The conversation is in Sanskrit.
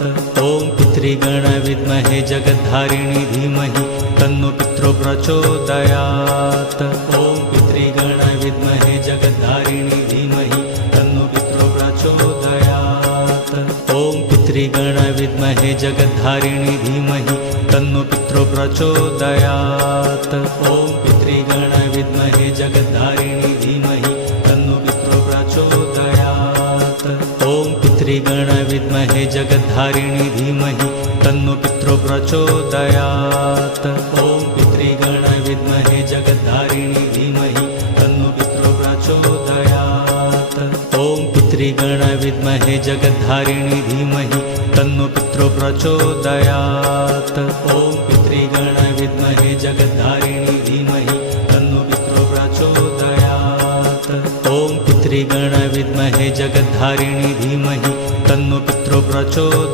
ॐ पितृगण विद्महे जगद्धारिणी धीमहि तन्नो पितरो प्रचोदयात्। ॐ पितृगण विद्महे जगद्धारिणी धीमहि तन्नो पितरो प्रचोदयात्। ॐ पितृगण विद्महे जगद्धारिणी धीमहि तन्नो पितरो प्रचोदयात्। ॐ पितृगण विद्महे जगद्धारिणी धीमहि तन्नो पितरो प्रचोदयात्। ॐ पितृगण विद्महे जगद्धारिणी धीमहि तन्नो पितरो प्रचोदयात्। ॐ पितृगण विद्महे जगद्धारिणी धीमहि तन्नो पितरो प्रचोदयात्। ॐ पितृगण विद्महे जगद्धारिणी धीमहि तन्नो पितरो प्रचोदयात्। ॐ पितृगण विद्महे जगद्धारिणी धीमहि तन्नो पितरो प्रचोदयात्। ॐ पितृगण विद्महे जगद्धारिणी धीमहि तन्नो पितरो प्रचोदयात्।